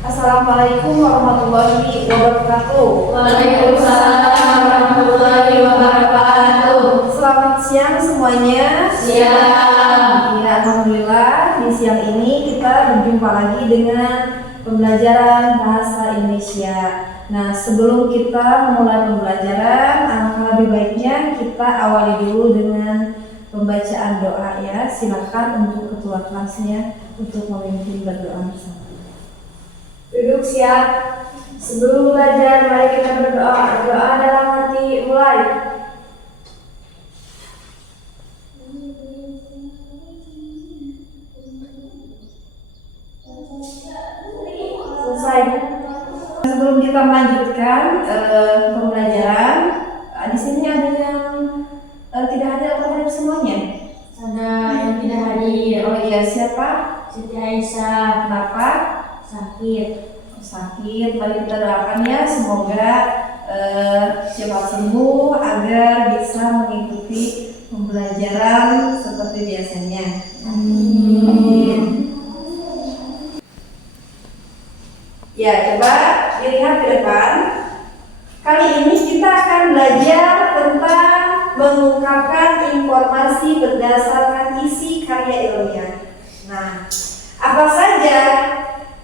Assalamualaikum warahmatullahi wabarakatuh. Waalaikumsalam warahmatullahi wabarakatuh. Selamat siang semuanya. Siang. Ya, alhamdulillah di siang ini kita berjumpa lagi dengan pembelajaran bahasa Indonesia. Nah, sebelum kita memulai pembelajaran, alangkah lebih baiknya kita awali dulu dengan pembacaan doa ya. Silakan untuk ketua kelasnya untuk memimpin berdoa bersama. Duduk siap. Sebelum belajar, mari kita berdoa. Doa dalam hati, mulai. Selesai. Sebelum kita melanjutkan pembelajaran, di sini ada yang tidak hadir atau hadir semuanya? Ada yang tidak hadir. Oh iya, siapa? Siti Aisyah. Kenapa? Sakit. Sakit. Mari kita doakan ya, semoga cepat sembuh agar bisa mengikuti pembelajaran seperti biasanya. Amin. Ya, coba dilihat ke depan. Kali ini kita akan belajar tentang mengungkapkan informasi berdasarkan isi karya ilmiah. Nah, apa saja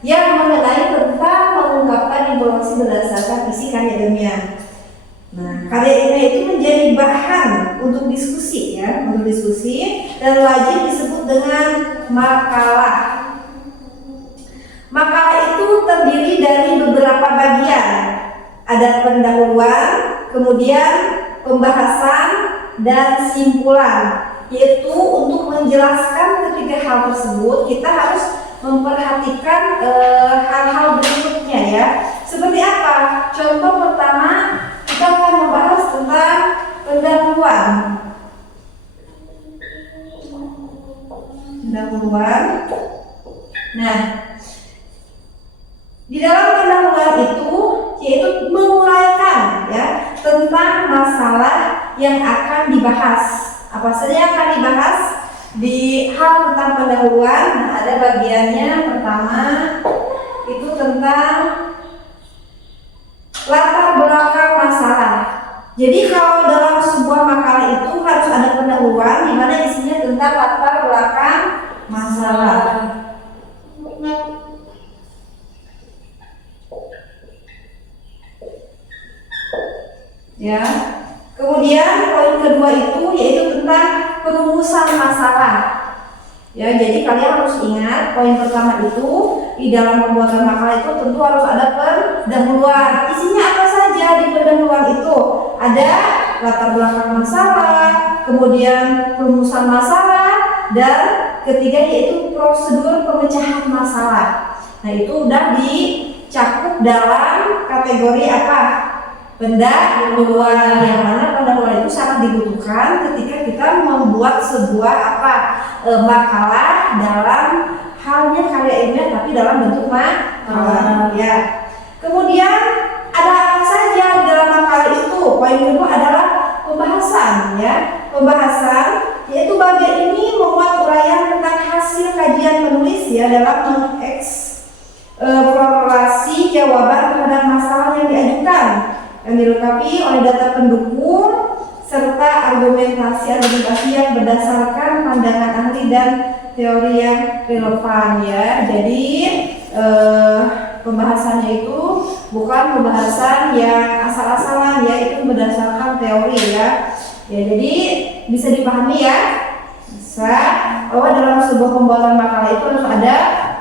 yang mengenai tentang mengungkapkan informasi berdasarkan isi karya ilmiah. Nah, karya ilmiah itu menjadi bahan untuk diskusi ya, untuk diskusi dan wajib disebut dengan makalah. Makalah itu terdiri dari beberapa bagian. Ada pendahuluan, kemudian pembahasan dan simpulan. Yaitu untuk menjelaskan ketiga hal tersebut kita harus memperhatikan hal-hal berikutnya ya. Seperti apa? Contoh pertama, kita akan membahas tentang pendahuluan. Nah, di dalam pendahuluan itu yaitu menguraikan ya tentang masalah yang akan dibahas. Apa saja yang akan dibahas di hal tentang pendahuluan? Nah, ada bagiannya. Pertama itu tentang latar belakang masalah. Jadi kalau dalam sebuah makalah itu harus ada pendahuluan di mana isinya tentang latar belakang masalah. Ya. Kemudian poin kedua itu yaitu tentang perumusan masalah. Ya, jadi kalian harus ingat poin pertama itu di dalam pembuatan makalah itu tentu harus ada pendahuluan. Isinya apa saja di pendahuluan itu? Ada latar belakang masalah, kemudian perumusan masalah, dan ketiga yaitu prosedur pemecahan masalah. Nah, itu udah dicakup dalam kategori apa? Pendahuluan, yang mana pendahuluan itu sangat dibutuhkan ketika kita membuat sebuah makalah dalam halnya karya ilmiah tapi dalam bentuk makalah ya. Kemudian ada apa saja di dalam makalah itu? Poin kedua adalah pembahasan ya. Pembahasan yaitu bagian ini memuat uraian tentang hasil kajian penulis ya dalam mengeksplorasi jawaban terhadap masalah yang diajukan, yang dilengkapi oleh data pendukung serta argumentasi yang berdasarkan pandangan ahli dan teori yang relevan ya. Jadi pembahasannya itu bukan pembahasan yang asal-asalan ya, itu berdasarkan teori ya. Ya, jadi bisa dipahami ya. Bisa bahwa dalam sebuah pembuatan makalah itu harus ada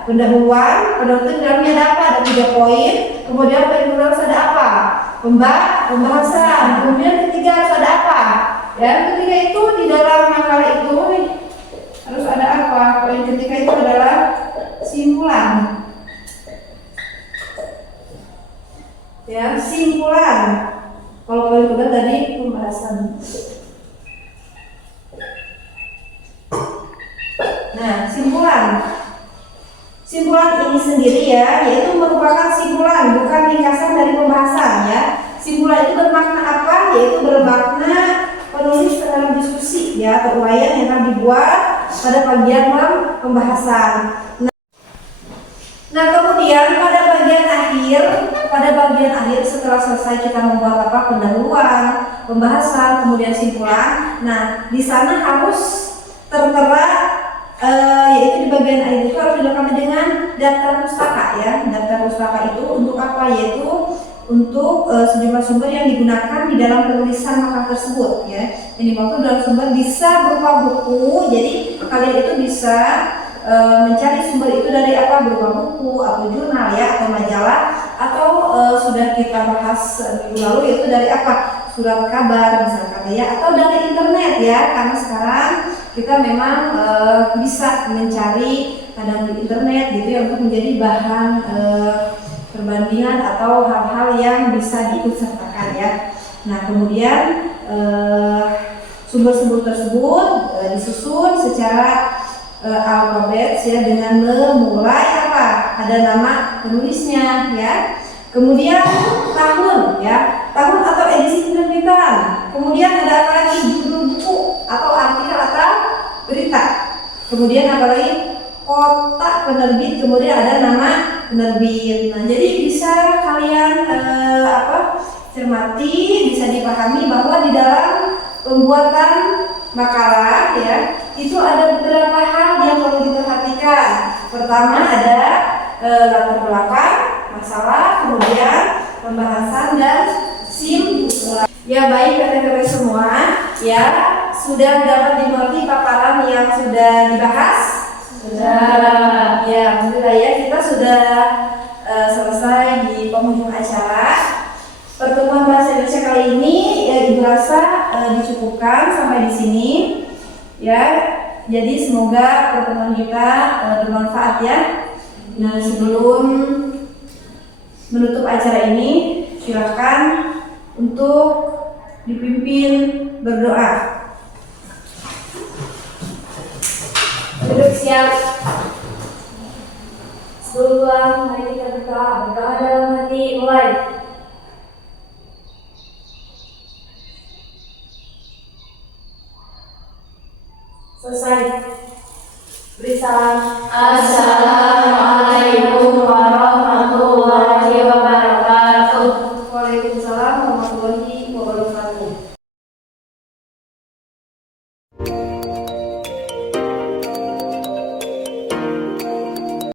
pendahuluan. Pendahuluan itu dalamnya ada apa? Ada 3 poin. Kemudian poin kedua harus ada apa? Pembahasan. Kemudian ketiga harus ada apa? Dan ketiga itu di dalam makalah itu harus ada apa? Poin ketiga itu adalah simpulan. Ya, simpulan. Kalau poin kedua tadi pembahasan. Nah, simpulan. Simpulan ini sendiri ya, yaitu merupakan simpulan, bukan ringkasan dari pembahasan ya. Simpulan itu bermakna apa? Yaitu bermakna penulis terhadap diskusi ya, atau uraian yang akan dibuat pada bagian pembahasan. Nah, kemudian pada bagian akhir setelah selesai kita membuat pendahuluan, pembahasan, kemudian simpulan. Nah, di sana harus tertera yaitu di bagian akhir itu harus dilengkapi dengan daftar pustaka ya. Daftar pustaka itu untuk apa? Yaitu untuk sejumlah sumber yang digunakan di dalam penulisan makalah tersebut ya. Yang dimaksud dalam sumber bisa berupa buku. Jadi kalian itu bisa mencari sumber itu dari berupa buku atau jurnal ya, atau majalah, atau sudah kita bahas minggu lalu yaitu dari surat kabar misalkan ya, atau dari internet ya, karena sekarang kita memang bisa mencari kadang di internet gitu ya untuk menjadi bahan perbandingan atau hal-hal yang bisa diikutsertakan ya. Nah, kemudian sumber-sumber tersebut disusun secara alfabet ya, dengan memulai ada nama penulisnya ya. Kemudian tahun ya, tahun atau edisi penerbitan. Kemudian ada apa lagi? Judul buku atau artikel atau berita. Kemudian apa lagi? Kota penerbit. Kemudian ada nama penerbit. Nah, jadi bisa kalian cermati, bisa dipahami bahwa di dalam pembuatan makalah ya, itu ada beberapa hal yang perlu diperhatikan. Pertama ada latar belakang masalah, kemudian pembahasan dan simpulan. Ya, baik kakak-kakak semua ya, sudah dapat dimengerti paparan yang sudah dibahas? Sudah. Ya, alhamdulillah ya, kita sudah selesai di penghujung acara. Pertemuan bahasa Indonesia kali ini ya, Ibu rasa dicukupkan sampai di sini ya. Jadi semoga pertemuan kita bermanfaat ya. Nah, sebelum menutup acara ini, silakan untuk dipimpin berdoa. Duduk siap. Sebelum mari kita berdoa dalam hati, mulai. Selesai. Beri salam. Assalamualaikum